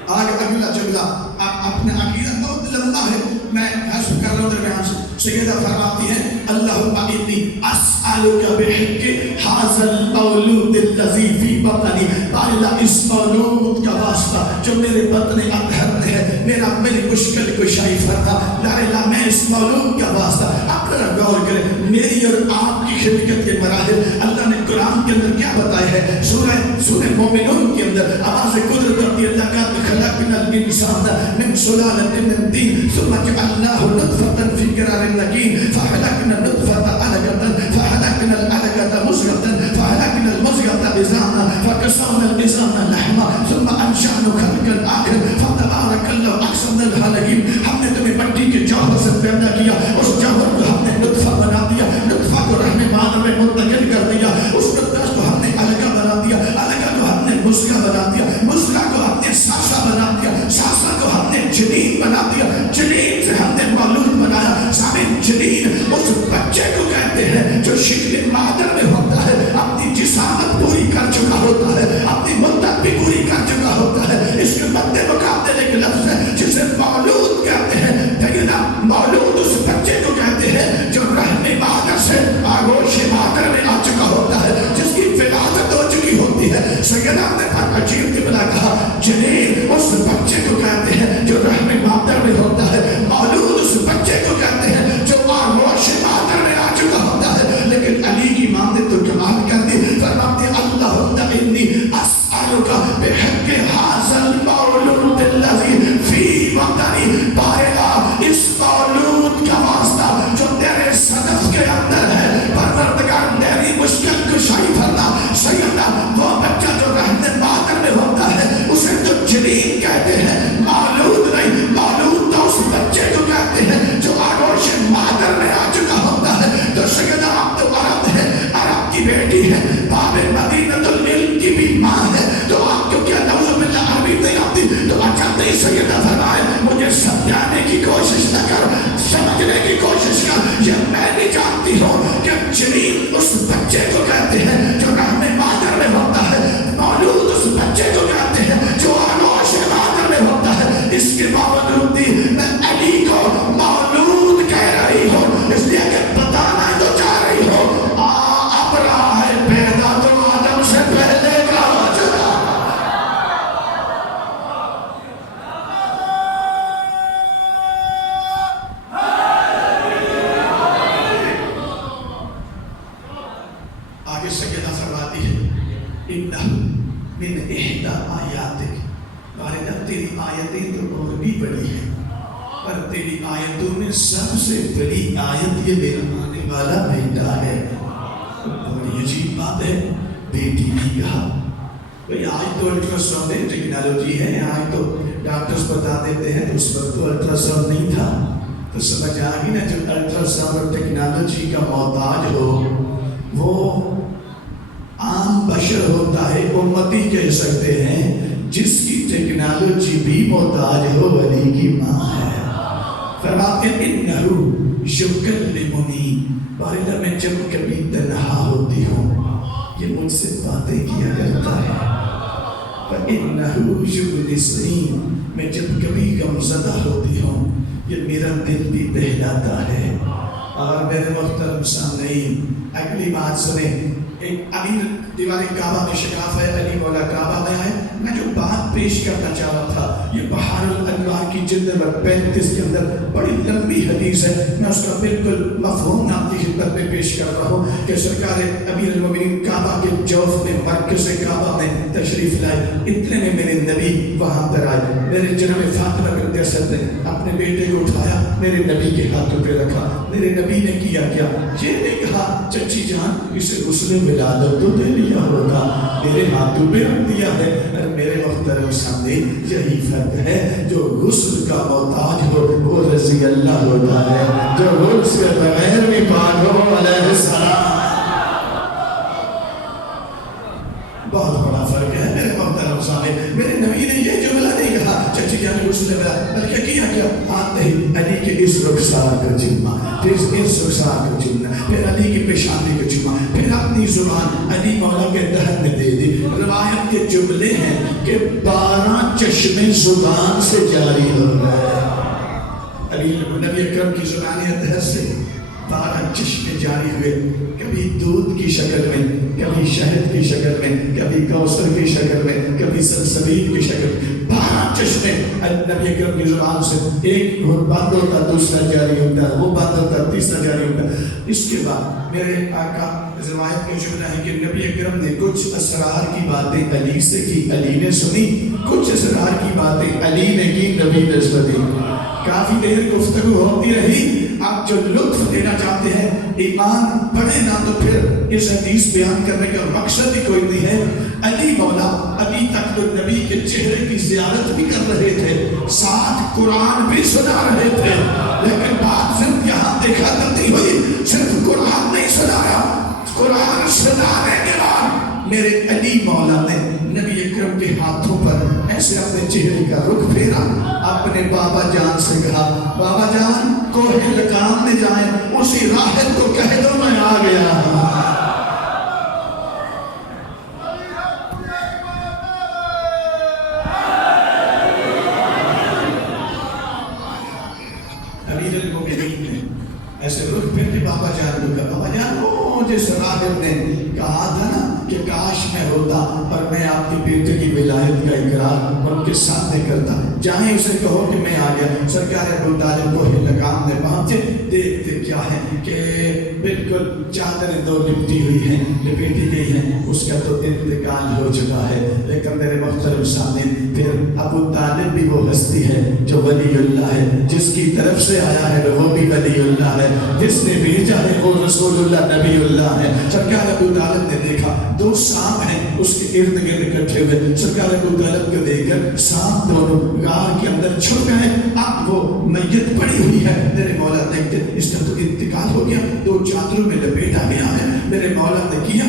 آگے اگلا جملہ اپنا عقیدہ بہت لمبا ہے میں حسب کر رہا دونوں درمیان سے سیدہ فرماتی ہیں اللہم انی اسألک بحق حاضر المولود الذی فی بطنی، اللہ اس مولود کا واسطہ جو میرے بطن اطہر میں ہے، میری مشکل کشائی فرما لا الہ، میں اس مولود کا واسطہ اپنا غور کرے میری اور آپ کی خلقت کے مراحل اللہ نے قرآن کے اندر کیا بتایا ہے. سورہ مومنون کے اندر آواز قدرت رضی اللہ کا خلقنا الانسان من سلالۃ من طین ثم جعلناه نطفة في قرار مکین فخلقنا النطفة علقة فخلقنا العلقة مضغة فخلقنا المضغة عظاما فكسونا العظام لحما ثم انشأناه خلقا آخر فتبارك الله احسن الخالقین. ہم نے تمہیں مٹی کے جوہر سے پیدا کیا، اس جوہر کو ہم نے نطفہ بنا دیا، نطفہ کو رحم مادر میں منتقل کر دیا، اس نطفہ کو ہم نے علقہ بنا دیا، علقہ کو ہم نے مضغہ بنا دیا، مضغہ کو ہم نے ساسا بنا دیا، ساسا کو ہم نے جنین بنا دیا، جنین سے ہم نے مولود بنایا. سامن جنین اس بچے کو کہتے ہیں جو شکل مادر میں ہوتا ہے، اپنی جسامت پوری کر چکا ہوتا ہے، اپنی مدت بھی پوری کر چکا ہوتا ہے. اس کے مد مقابلے ایک لفظ ہے جسے مولود کہتے ہیں. لیکن مولود اس بچے کو کہتے ہیں جو رحم مادر سے آغوش مادر میں آ چکا ہوتا ہے، جس کی ولادت ہو چکی ہوتی ہے. سیدنا نے عجیب کے بلا کہا جنین اس بچے کو کہتے ہیں جو رحم مادر میں ہوتا ہے، مولود اس بچے کو کہتے ہیں جو آغوش مادر میں آ چکا ہوتا ہے. لیکن علی کی ماں نے تو کمال کر دی، فرماتے اللہم انی اسألک بحق حاضر المولود الذی فی بطنی، بارگاہ اس مولود کا واسطہ جو تیرے صدف کے اندر ہے، پروردگار میری مشکل کشائی فرما. سیدہ وہ بچہ جو رحم مادر میں ہوتا ہے اسے تو جنین کہتے ہیں، مولود نہیں. مولود تو اس بچے کو کہتے ہیں جو آغوش مادر میں آ چکا ہوتا ہے. تو سیدہ آپ تو عرب ہے، عرب کی بیٹی ہے، باب مدینۃ العلم کی بھی ماں ہے، تو آپ کو کیا نعوذ باللہ عربی نہیں آتی؟ تو اچھا نہیں. سیدہ فرمائے مجھے سمجھانے کی کوشش نہ کر، سمجھنے کی کوشش کر. یہ میں نہیں جانتی ہوں کہ جنین اس بچے کو کہتے ہیں جو رحم مادر میں ہوتا ہے، مولود اس بچے کو کہتے ہیں جو آغوش مادر میں ہوتا ہے. اس کے باوجود بھی میں علی کو مولود کہہ رہی ہوں، اس لیے کہ بتانا تو چاہ رہی ہوں اب رہا ہے پیدا تو آدم سے پہلے کا ہو چکا. آگے سیدہ فرماتی ہے انہ من احدی آیاتک، والدہ تیری آیتیں تو اور بھی بڑی ہیں، پر تیری آیتوں میں سب سے بڑی آیت یہ میرا آنے والا بیٹا ہے. بڑی عجیب بات ہے، بیٹی نہیں کہا. بھئی آج تو الٹرا ساؤنڈ ٹیکنالوجی ہے، آج تو ڈاکٹرز بتا دیتے ہیں، تو اس وقت تو الٹرا ساؤنڈ نہیں تھا. تو سمجھ آگی نا، جو الٹرا ساؤنڈ ٹیکنالوجی کا محتاج ہو وہ عام بشر ہوتا ہے، امتی کہہ سکتے ہیں. جس کی ٹیکنالوجی بھی محتاج ہو علی کی ماں ہے. فرماتے ہیں انہو یکلمنی، بارے میں جب کبھی تنہا ہوتی ہوں یہ مجھ سے باتیں کیا کرتا ہے. فَإِنَّهُ يُؤْنِسْنِي، میں جب کبھی غمزدہ ہوتی ہوں یہ میرا دل بھی بہلاتا ہے. اور میرے محترم سامعین اگلی بات سنیں. ایک امیر دیوار کعبہ میں شکاف ہے، علی مولا کعبہ میں آئے. میں جو بات پیش کرنا چاہ رہا تھا یہ بحار الانوار کی جلد نمبر 35 کے اندر بڑی لمبی حدیث ہے. میں اس کا بالکل مفہوم آپ کی خدمت میں پیش کر رہا ہوں کہ سرکار امیر المومنین کعبہ کے جوف میں مرکز کعبہ میں تشریف لائے. اتنے میں میرے نبی وہاں پر آئے. میرے جناب فاطمہ بنت اسد نے اپنے بیٹے کو اٹھایا، میرے نبی کے ہاتھوں پہ رکھا. میرے نبی نے کیا کیا؟ یہ نہیں کہا چچی جان اسے غسل ولادت تو دے لیا ہوگا، میرے ہاتھوں پہ رکھ دیا ہے. میرے محترم سامنے یہی فرق ہے، جو غسل کا محتاج ہو وہ رضی اللہ ہوتا ہے، جو غسل کے بغیر بھی پاک ہو علیہ السلام. بہت بڑا فرق ہے میرے محترم سامنے. میرے نبی نے یہ جملہ نہیں کہا چچی جان غسل ولا، بلکہ کیا کیا ہاتھ نہیں علی کے اس رخسار کا چوما، پھر اس رخسار کا چوما، پھر علی کی پیشانی کا چوما، پھر اپنی زبان علی مولا کے دہن میں دے دی. روایت کے جملے ہیں کہ 12 چشمے زبان سے جاری ہو گئے. نبی اکرم کی زبان اطہر سے 12 چشمے جاری ہوئے، کبھی دودھ کی شکل میں، کبھی شہد کی شکل میں، کبھی کوثر کی شکل میں، کبھی سلسبیل کی شکل میں، 12 چشمے نبی اکرم کی زبان سے، ایک بند ہوتا دوسرا جاری ہوتا ہے، وہ بند ہوتا تیسرا جاری ہوتا ہے۔ اس کے بعد میرے آقا روایت میں جملہ ہے کہ نبی اکرم نے کچھ اسرار کی باتیں علی سے کی، علی نے سنی، کچھ اسرار کی باتیں علی نے کی، نبی نے سنی۔ کافی دیر گفتگو ہوتی رہی۔ آپ جو لطف دینا چاہتے ہیں ایمان پڑھے نہ تو پھر اس حدیث بیان کرنے کا مقصد ہی کوئی نہیں ہے۔ علی مولا ابھی تک تو نبی کے چہرے کی زیارت بھی کر رہے تھے، ساتھ قرآن بھی سنا رہے تھے، لیکن بات صرف یہاں دیکھا کرتی ہوئی، صرف قرآن نہیں سنایا، قرآن سنانے کے بعد میرے علی مولا نے نبی اکرم کے ہاتھوں پر ایسے اپنے چہرے کا رخ پھیرا، اپنے بابا جان سے کہا، بابا جان کوہ لقام میں جائیں، اسی راحت کو کہہ دو میں آ گیا ہوں۔ امیر المومنین نے ایسے رخ پھیر کے بابا جان کو کہا، بابا جان وہ جس راہب نے کہا تھا نا کہ کاش میں ہوتا اور میں آپ کے بیٹے کی ولایت کا اقرار ان کے سامنے کرتا، جائیں اسے کہو کہ میں آ گیا۔ سرکار ابو طالب کوہ لقام میں پہنچے، دیکھتے کیا ہے کہ بالکل چادریں دو لپٹی ہوئی ہیں، لپیٹی گئی ہیں، اس کا تو انتقال ہو چکا ہے، لیکن میرے محترم سامنے پھر ابو طالب بھی وہ ہستی ہے جو ولی اللہ ہے، جس کی طرف سے آیا ہے وہ بھی ولی اللہ ہے، جس نے بھیجا ہے وہ رسول اللہ نبی اللہ ہے۔ سرکار ابو طالب نے دیکھا 2 سانپ ہیں اس کے ارد گرد اکٹھے ہوئے، سرکار ابو طالب کو دیکھ کر سانپ دونوں غار کے اندر چھپ گئے، اب وہ میت پڑی ہوئی ہے۔ میرے مولا دیکھتے اس کا تو انتقال ہو گیا، 2 چادروں میں لپیٹا گیا ہے۔ میرے مولا نے کیا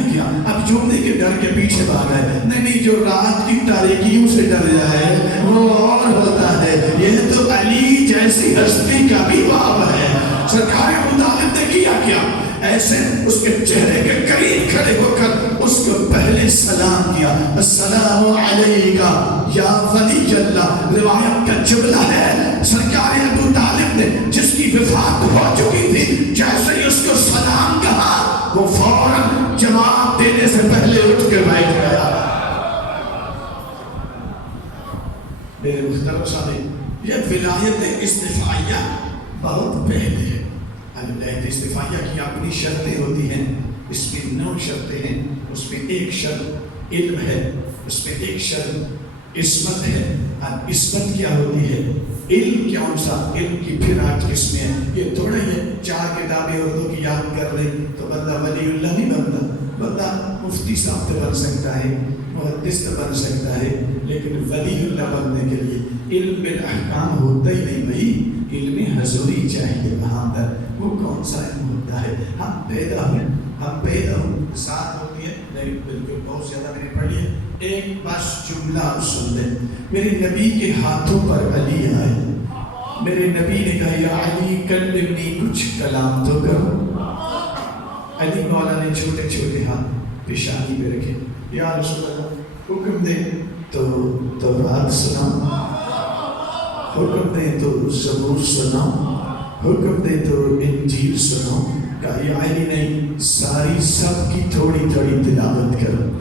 اب چومنے کے ڈر کے پیچھے بھاگ گئے، نہیں جو رات کی تاریکیوں سے ڈر جائے وہ اور ہوتا ہے، یہ تو علی جیسی ہستی کا بھی باب ہے۔ سرکار ابو طالب نے کیا ایسے اس کے چہرے کے قریب کھڑے ہو کر اس کو پہلے سلام کیا، السلام علیکہ یا ولی اللہ۔ روایت کا جملہ ہے سرکار ابو طالب نے جس کی وفات ہو چکی تھی، جیسے ہی اس کو سلام کہا وہ فوراً جواب دینے سے پہلے اٹھ کے بیٹھ گیا۔ میرے محترم سامعین، یہ ولایت استفائیہ بہت پہلے ہے۔ ولایت استفائیہ کی اپنی شرطیں ہوتی ہیں، اس میں 9 شرطیں ہیں، اس میں ایک شرط علم ہے، اس میں ایک شرط عصمت ہے۔ اور عصمت کیا ہوتی ہے؟ علم کون سا؟ علم کی پھر 8 قسمیں ہیں، یہ تھوڑا ہی ہے 4 کتابیں اردو کی یاد کر لیں تو بندہ ولی اللہ نہیں بنتا، بندہ مفتی صاحب تو بن سکتا ہے، محدث تو بن سکتا ہے، لیکن ولی اللہ بننے کے لیے علم بالاحکام ہوتا ہی نہیں بھائی، علم حضوری چاہیے وہاں پر۔ وہ کون سا علم ہوتا ہے؟ ہم پیدا ہوں ساتھ ہوتی ہے نہیں، بالکل بہت زیادہ میں نے پڑھی ہے، ایک بس جملہ سن لیں۔ میرے نبی کے ہاتھوں پر علی آئے، میرے نبی نے کہا یا علی کلمنی، کچھ کلام تو کرو۔ علی مولا نے چھوٹے چھوٹے ہاتھ پیشانی پہ رکھے، یا رسول اللہ حکم دے تو رات سناؤ، حکم دے تو زبور سناؤ، حکم دے تو انجیل سناؤ۔ کہا یا علی نہیں، ساری سب کی تھوڑی تھوڑی تلاوت کرو۔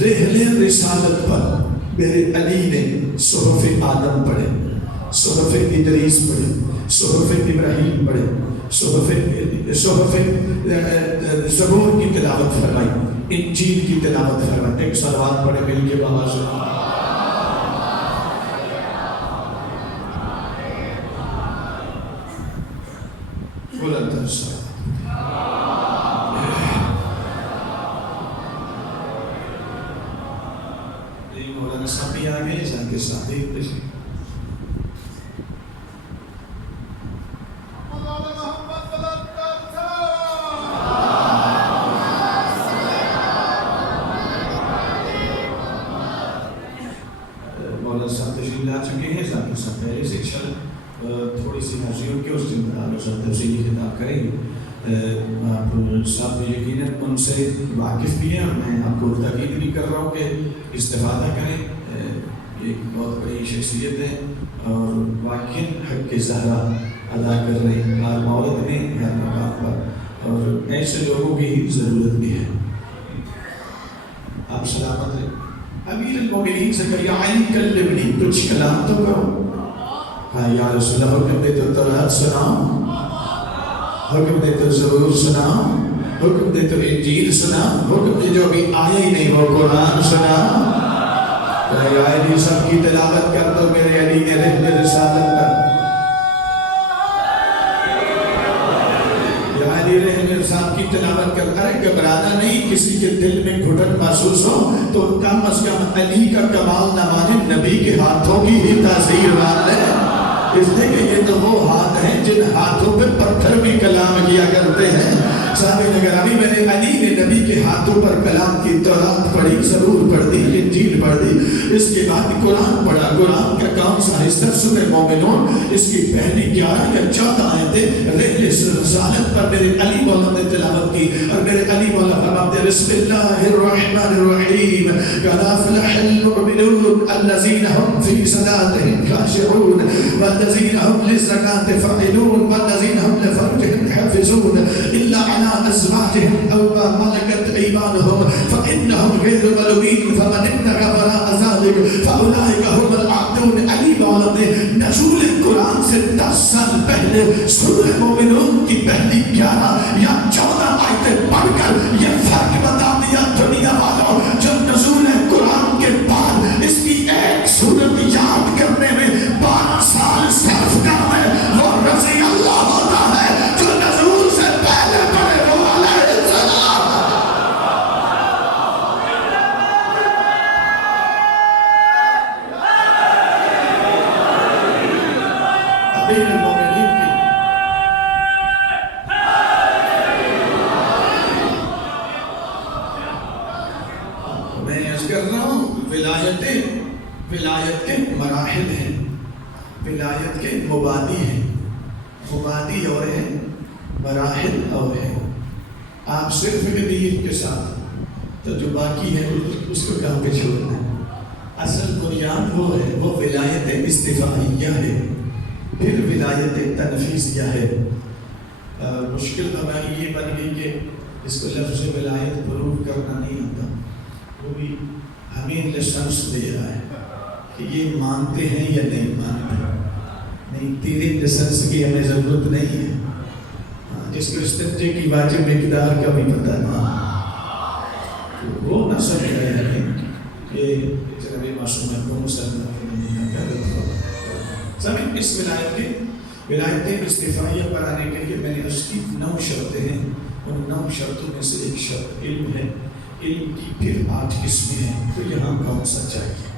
رحلِ رسالت پر میرے علی نے صحف آدم پڑھے، صحف ادریس پڑھے، صحف ابراہیم پڑھے، صحف زبور کی تلاوت فرمائی، انجیل کی تلاوت فرمائی۔ ایک صلوات پڑھے مل کے بابا سے۔ بلند الصلاة۔ مولانا صاحب بھی آ گئے، جان کے ساتھ ہی مولانا صاحب تشریف لا چکے ہیں، جان کے ساتھ پہلے سے تھوڑی سی حاضریوں کے اس دن آپ صاحب تفصیلی خطاب کریں گے۔ آپ صاحب یقیناً ان سے واقف بھی ہیں اور میں آپ کو تاکید بھی کر رہا ہوں کہ استفادہ کریں، ایک بہت بڑی شخصیت ہے اور واقعی حق زہرا ادا کر رہے ہیں ہر مولد میں ہر مقام پر، اور ایسے لوگوں کی ہی ضرورت بھی ہے۔ آپ سلامت ہیں۔ امیر المومنین زکریا علی کلمنی، کچھ کلام تو کرو۔ ہاں یا رسول اللہ، حکم دے تو تورات سناؤ، حکم دے تو زبور سناؤ، حکم دے تو انجیل سناؤ، حکم دے جو بھی آیا ہی نہیں وہ قرآن سناؤ۔ میرے علی سب کی تلاوت کر دو، میرے علی نے رحم رسالت پر، یا علی رحم صاحب کی تلاوت کر۔ ارے گھبرانا نہیں، کسی کے دل میں گھٹن محسوس ہو تو کم از کم علی کا کمال نہ مانے، نبی کے ہاتھوں کی ہی تاثیر مان لے، اس لیے کہ یہ تو وہ ہاتھ ہیں جن ہاتھوں پہ پتھر بھی کلام کیا کرتے ہیں۔ سامعین گرامی، میں نے علی نے نبی کے ہاتھوں پر کلام کی، تورات پڑھی، زبور پڑھ دی، انجیل پڑھ دی، اس کے بعد قرآن پڑھا۔ قرآن کا کون سا حصہ؟ سورہ مومنون، اس کی پہلی 11 یا 14 آیتیں رحل رسالت پر میرے علی مولا نے تلاوت کی، اور میرے علی مولا فرماتے ہیں بسم اللہ الرحمن الرحیم، قد افلح المؤمنون الذین هم فی صلاتهم خاشعون والذین هم للزکاة فاعلون والذین هم لفروجهم حافظون الا علی ازواجهم او ما ملكت ايمانهم فانهم غير ملومين فمن ابتغى وراء ذلك فاولئك هم العادون۔ علی مولا نے نزول قرآن سے 10 سال پہلے سورہ مومنون کی پہلی 11 یا 14 آیتیں پڑھ کر یہ فرق بتا دیا دنیا والوں، جب نزول قرآن کے بعد اس کی ایک صورت یاد کرنے میں 12 سال صرف کرنا ہے، وہ رضی اللہ ہوتا ہے جو نزول سے پہلے پڑھے وہ علیہ السلام۔ امیر المومنین کی میں عرض کر رہا ہوں، ولایت کے مراحل ہیں، ولایت کے مبادی ہیں، مبادی اور ہیں، مراحل اور ہیں۔ آپ صرف دین کے ساتھ تو جو باقی ہے اس کو کہاں پہ چھوڑنا ہے؟ اصل بنیاد وہ ہے، وہ ولایت استفاعیہ ہے، پھر ولایت تنفیذیہ ہے۔ مشکل ہماری یہ بن گئی کہ اس کو لفظ ولایت پروف کرنا نہیں آتا، وہ بھی ہمیں لسنس دے رہا ہے کہ یہ مانتے ہیں یا نہیں مانتے۔ نہیں، تیرے لسنس کی ہمیں ضرورت نہیں ہے، جس کو استنجے کی واجب مقدار کا بھی پتہ نہ وہ نہ سمجھ رہے ہیں کہ جناب معصوم کو مسلمان سمجھ۔ اس ولایت استفاعیہ پر آنے کے لیے میں نے اس کی 9 شرطیں ہیں، ان 9 شرطوں میں سے ایک شرط علم ہے، علم کی پھر 8 قسمیں ہیں، تو یہاں کون سا چاہیے؟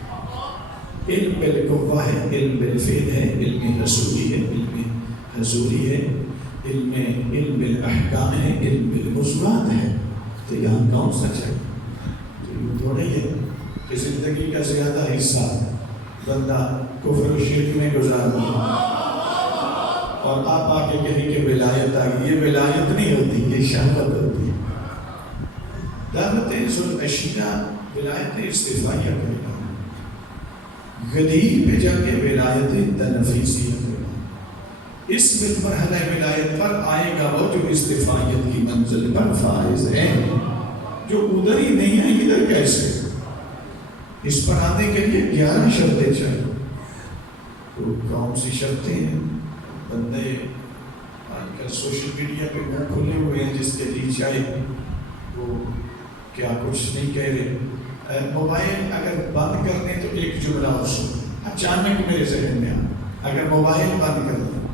علم بالقوہ ہے، علم بالفعل ہے، علم رسولی ہے، علم حضوری ہے، علم بالاحکام ہے، علم بالموضوعات ہے، تو یہاں کون سا چاہیے؟ تو یہ تھوڑا ہی ہے کہ زندگی کا زیادہ حصہ بندہ کفر و شرک میں گزار دیا، اور آپ آگے کہیں کہ ولایت آ گئی۔ یہ ولایت نہیں ہوتی، یہ شہوت ہوتی ہے۔ دعوت ذل اشیاء ولایت استفاعیہ کرنا، غدیر پہ جا کے ولایت تنفیذیہ کرنا۔ اس مرحلہ ولایت پر آئے گا وہ جو استفاعیت کی منزل پر فائز ہے، جو ادھر ہی نہیں ہے ادھر کیسے؟ اس پر آنے کے لیے 11 شرطیں چاہیے۔ تو کون سی شرطیں ہیں؟ بندے آج کل سوشل میڈیا پہ منہ کھلے ہوئے ہیں، جس کے لیے چاہے وہ کیا کچھ نہیں کہہ رہے۔ موبائل اگر بند کر دیں تو ایک جملہ اور سن، اچانک میرے ذہن میں اگر موبائل بند کر دیں